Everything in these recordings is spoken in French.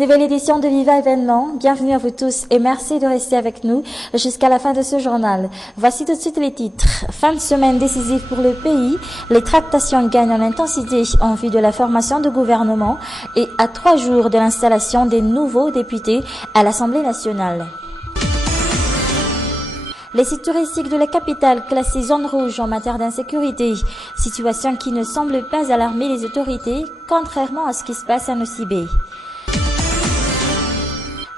Nouvelle édition de Viva Événement. Bienvenue à vous tous et merci de rester avec nous jusqu'à la fin de ce journal. Voici tout de suite les titres. Fin de semaine décisive pour le pays. Les tractations gagnent en intensité en vue de la formation de gouvernement et à 3 jours de l'installation des nouveaux députés à l'Assemblée nationale. Les sites touristiques de la capitale classés zone rouge en matière d'insécurité, situation qui ne semble pas alarmer les autorités, contrairement à ce qui se passe à Nosibé.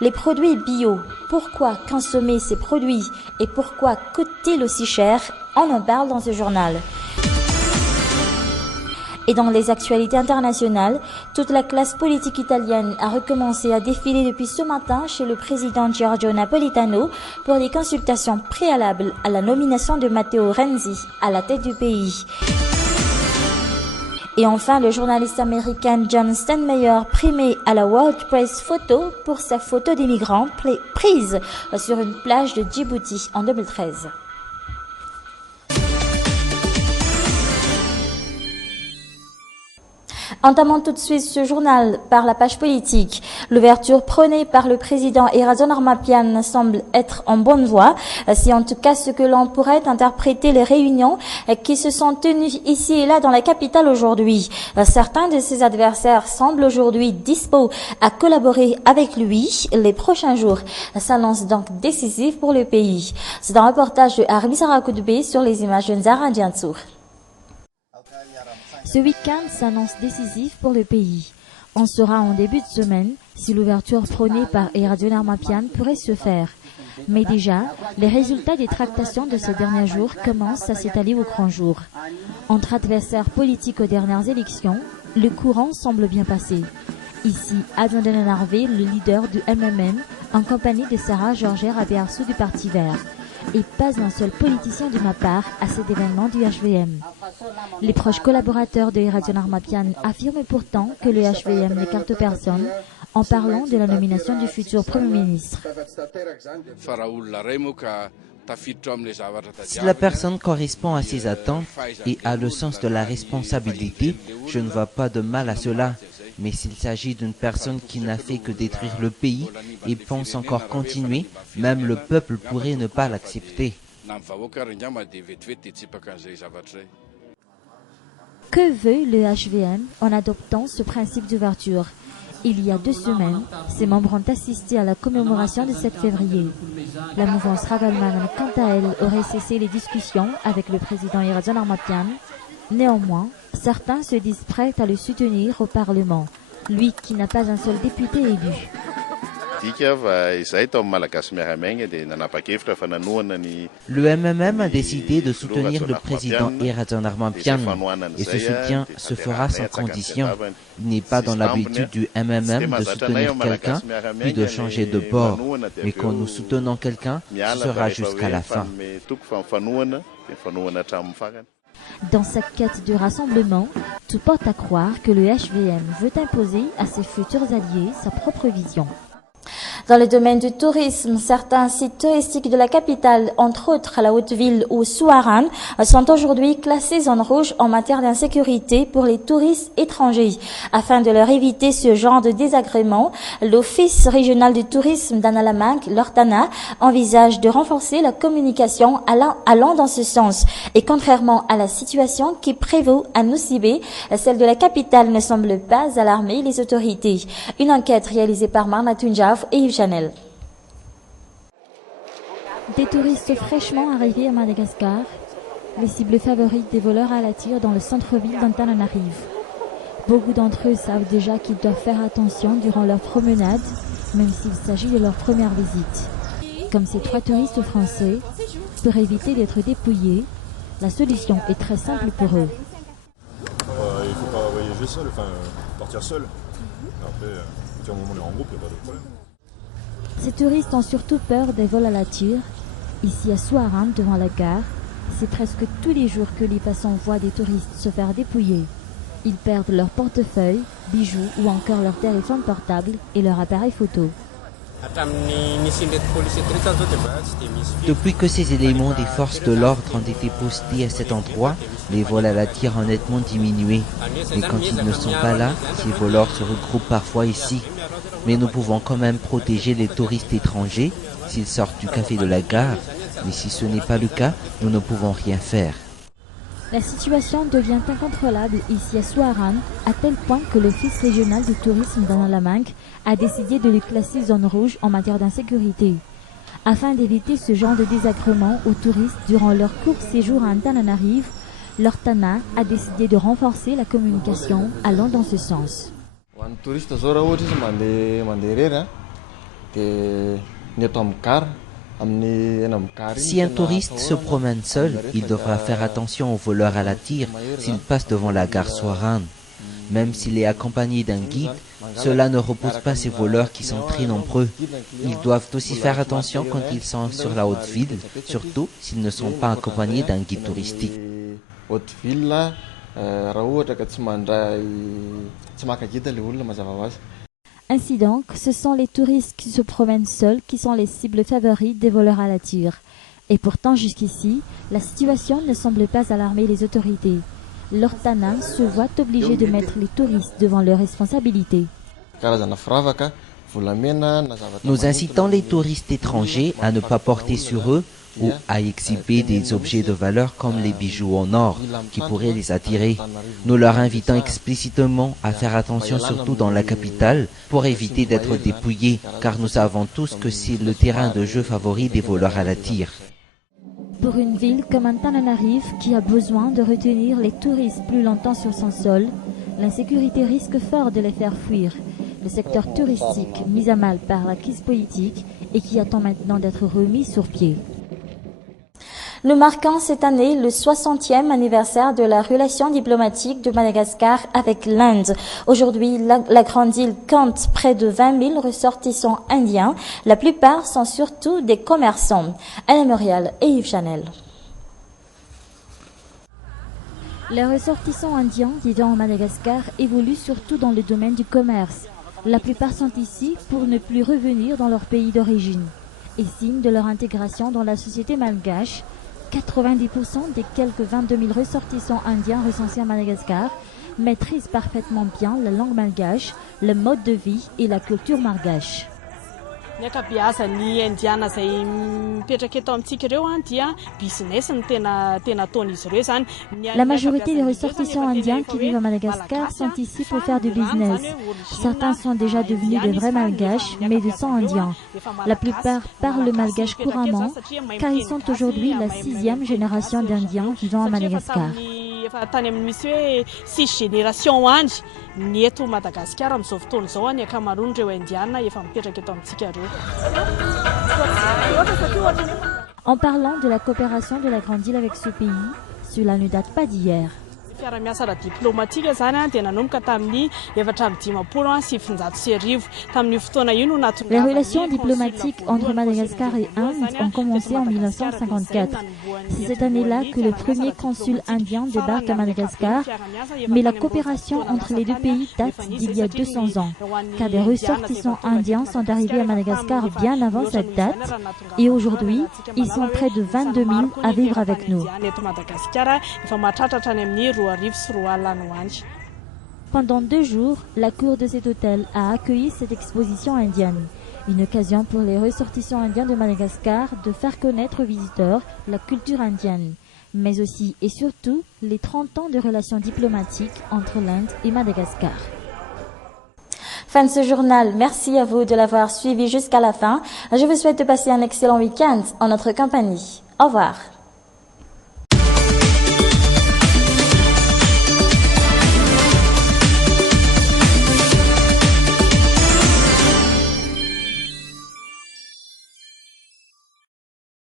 Les produits bio, pourquoi consommer ces produits et pourquoi coûtent-ils aussi cher? On en parle dans ce journal. Et dans les actualités internationales, toute la classe politique italienne a recommencé à défiler depuis ce matin chez le président Giorgio Napolitano pour des consultations préalables à la nomination de Matteo Renzi à la tête du pays. Et enfin, le journaliste américain John Steinmeier primé à la World Press Photo pour sa photo des migrants prise sur une plage de Djibouti en 2013. Entamons tout de suite ce journal par la page politique. L'ouverture prônée par le président Erazon Armapian semble être en bonne voie. C'est en tout cas ce que l'on pourrait interpréter les réunions qui se sont tenues ici et là dans la capitale aujourd'hui. Certains de ses adversaires semblent aujourd'hui dispos à collaborer avec lui. Les prochains jours s'annoncent donc décisifs pour le pays. C'est un reportage de Arbi Sarakoudbe sur les images de Nzara Diansour. Ce week-end s'annonce décisif pour le pays. On saura en début de semaine si l'ouverture prônée par Erazon Armapian pourrait se faire. Mais déjà, les résultats des tractations de ces derniers jours commencent à s'étaler au grand jour. Entre adversaires politiques aux dernières élections, le courant semble bien passé. Ici, Adnan Denanarvé, le leader du MMM, en compagnie de Sarah Georger Abearsou du Parti Vert. Et pas un seul politicien de ma part à cet événement du HVM. Les proches collaborateurs de Erazon Armapian affirment pourtant que le HVM n'écarte personne en parlant de la nomination du futur Premier ministre. Si la personne correspond à ses attentes et a le sens de la responsabilité, je ne vois pas de mal à cela. Mais s'il s'agit d'une personne qui n'a fait que détruire le pays et pense encore continuer, même le peuple pourrait ne pas l'accepter. Que veut le HVM en adoptant ce principe d'ouverture? Il y a 2 semaines, ses membres ont assisté à la commémoration du 7 février. La mouvance Ragalman, quant à elle, aurait cessé les discussions avec le président Erazon Armapian. Néanmoins, certains se disent prêts à le soutenir au Parlement, lui qui n'a pas un seul député élu. Le MMM a décidé de soutenir le président Erazon Armapian et ce soutien se fera sans condition. Il n'est pas dans l'habitude du MMM de soutenir quelqu'un puis de changer de bord. Mais quand nous soutenons quelqu'un, ce sera jusqu'à la fin. Dans sa quête de rassemblement, tout porte à croire que le HVM veut imposer à ses futurs alliés sa propre vision. Dans le domaine du tourisme, certains sites touristiques de la capitale, entre autres la Haute-Ville ou Souarane, sont aujourd'hui classés zone rouge en matière d'insécurité pour les touristes étrangers. Afin de leur éviter ce genre de désagrément, l'Office régional du tourisme d'Analamanque, l'Ortana, envisage de renforcer la communication allant dans ce sens. Et contrairement à la situation qui prévaut à Nosibé, celle de la capitale ne semble pas alarmer les autorités. Une enquête réalisée par Marna Tunjaf et Yves Chanel. Des touristes fraîchement arrivés à Madagascar, les cibles favorites des voleurs à la tire dans le centre-ville d'Antananarive. Beaucoup d'entre eux savent déjà qu'ils doivent faire attention durant leur promenade, même s'il s'agit de leur première visite. Comme ces 3 touristes français, pour éviter d'être dépouillés, la solution est très simple pour eux. Il ne faut pas voyager seul, partir seul. Après, au moment où on est en groupe, il n'y a pas de problème. Ces touristes ont surtout peur des vols à la tire. Ici à Souarane, devant la gare, c'est presque tous les jours que les passants voient des touristes se faire dépouiller. Ils perdent leur portefeuille, bijoux ou encore leur téléphone portable et leur appareil photo. Depuis que ces éléments des forces de l'ordre ont été postés à cet endroit, les vols à la tire ont nettement diminué. Mais quand ils ne sont pas là, ces voleurs se regroupent parfois ici. Mais nous pouvons quand même protéger les touristes étrangers s'ils sortent du café de la gare. Mais si ce n'est pas le cas, nous ne pouvons rien faire. La situation devient incontrôlable ici à Souarane, à tel point que l'Office régional du tourisme d'Analamanque a décidé de le classer zone rouge en matière d'insécurité. Afin d'éviter ce genre de désagrément aux touristes durant leur court séjour à Antananarivo, l'Ortana a décidé de renforcer la communication allant dans ce sens. Si un touriste se promène seul, il devra faire attention aux voleurs à la tire s'il passe devant la gare Souarane. Même s'il est accompagné d'un guide, cela ne repousse pas ces voleurs qui sont très nombreux. Ils doivent aussi faire attention quand ils sont sur la haute ville, surtout s'ils ne sont pas accompagnés d'un guide touristique. Ainsi donc, ce sont les touristes qui se promènent seuls qui sont les cibles favorites des voleurs à la tire. Et pourtant, jusqu'ici, la situation ne semble pas alarmer les autorités. L'Ortana se voit obligé de mettre les touristes devant leurs responsabilités. Nous incitons les touristes étrangers à ne pas porter sur eux ou à exhiber des objets de valeur comme les bijoux en or qui pourraient les attirer. Nous leur invitons explicitement à faire attention surtout dans la capitale pour éviter d'être dépouillés car nous savons tous que c'est le terrain de jeu favori des voleurs à la tire. Pour une ville comme Antananarivo qui a besoin de retenir les touristes plus longtemps sur son sol, l'insécurité risque fort de les faire fuir. Le secteur touristique mis à mal par la crise politique et qui attend maintenant d'être remis sur pied. Nous marquons cette année le 60e anniversaire de la relation diplomatique de Madagascar avec l'Inde. Aujourd'hui, la grande île compte près de 20 000 ressortissants indiens. La plupart sont surtout des commerçants. Anna Muriel et Yves Chanel. Les ressortissants indiens vivant à Madagascar évoluent surtout dans le domaine du commerce. La plupart sont ici pour ne plus revenir dans leur pays d'origine. Et signe de leur intégration dans la société malgache, 90% des quelques 22 000 ressortissants indiens recensés à Madagascar maîtrisent parfaitement bien la langue malgache, le mode de vie et la culture malgache. La majorité des ressortissants indiens qui vivent à Madagascar sont ici pour faire du business. Certains sont déjà devenus des vrais malgaches, mais de sang indien. La plupart parlent le malgache couramment, car ils sont aujourd'hui la 6e génération d'Indiens vivant à Madagascar. Tany amin'ny misy hoe 6 génération andry ny eto Madagasikara amin'izao fotoana izao ny ankamaroany ireo indiana efa mipetraka eto amintsika ireo. En parlant de la coopération de la grande île avec ce pays, cela ne date pas d'hier. Fiara-miasa diplomatique zany dia nanomboka tamin'ny 450 tamin'ny fotoana io no nahatonga. Les relations diplomatiques entre Madagascar et Inde ont commencé en 1954. C'est cette année-là que le premier consul indien débarque à Madagascar, mais la coopération entre les deux pays date d'il y a 200 ans, car des ressortissants indiens sont arrivés à Madagascar bien avant cette date, et aujourd'hui, ils sont près de 22 000 à vivre avec nous. Pendant 2 jours, la cour de cet hôtel a accueilli cette exposition indienne. Une occasion pour les ressortissants indiens de Madagascar de faire connaître aux visiteurs la culture indienne, mais aussi et surtout les 30 ans de relations diplomatiques entre l'Inde et Madagascar. Fin de ce journal, merci à vous de l'avoir suivi jusqu'à la fin. Je vous souhaite de passer un excellent week-end en notre compagnie. Au revoir.